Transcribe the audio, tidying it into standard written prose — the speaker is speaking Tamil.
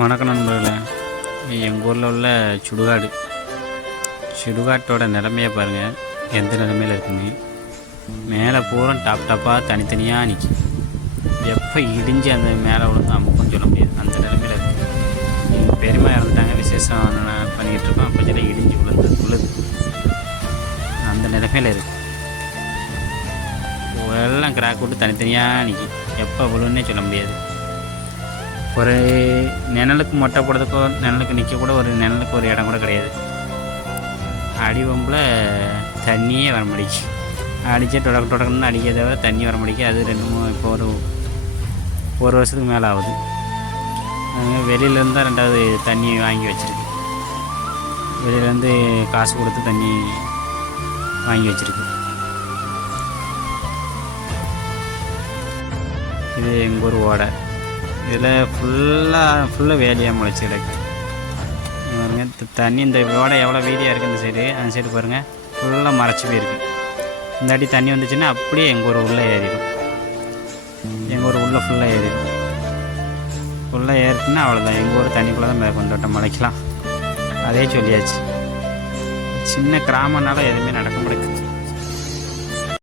வணக்கம் நண்பர்களே. எங்கள் ஊரில் உள்ள சுடுகாட்டோட நிலமையை பாருங்கள், எந்த நிலமையில் இருக்குங்க. மேலே பூரா டாப்பாக தனித்தனியாக நிற்கும். எப்போ இடிஞ்சு அந்த மேலே விழுந்து அமுக்கும் சொல்ல முடியாது, அந்த நிலமையில் இருக்குது. எங்கள் பெருமை இறந்துட்டாங்க, விசேஷம் பண்ணிக்கிட்டு இருக்கோம். அப்போ சொல்ல இடிஞ்சு விழுது அந்த நிலமையில் இருக்குது. எல்லாம் கிராக் விட்டு தனித்தனியாக நிற்கும். எப்போ விழுன்னே சொல்ல முடியாது. ஒரு நிழலுக்கு மொட்டை போடுறதுக்கோ நிழலுக்கு நிற்க கூட நிழலுக்கு ஒரு இடம் கூட கிடையாது. அடிவம்பில் தண்ணியே வர முடிச்சு. அடித்தே தொடக்கணும்னு அடிக்கிறத தவிர தண்ணி வர முடிக்க. அது இப்போ ஒரு வருஷத்துக்கு மேலே ஆகுது. வெளியிலேருந்து தான் ரெண்டாவது தண்ணி வாங்கி வச்சுருக்கு. வெளியிலேருந்து காசு கொடுத்து தண்ணி வாங்கி வச்சுருக்கு. இது எங்கள் ஊர் ஓடை. இதில் ஃபுல்லாக வேலியாக முளைச்சி கிடக்கு. தண்ணி இந்த ஓடை எவ்வளோ வீதியாக இருக்குது. அந்த சைடு பாருங்கள், ஃபுல்லாக மறைச்சி போயிருக்கு. இந்த அடி தண்ணி வந்துச்சுன்னா அப்படியே எங்கள் ஊர் உள்ளே ஏறிடும். எங்கள் ஊர் உள்ளே ஃபுல்லாக ஏறிடும். ஃபுல்லாக ஏறிட்டுன்னா அவ்வளோதான். எங்கள் ஊர் தண்ணிக்குள்ளே தான் கொண்டோட்டம் முளைக்கலாம். அதே சொல்லியாச்சு. சின்ன கிராமம்னால எதுவுமே நடக்க முடியாது.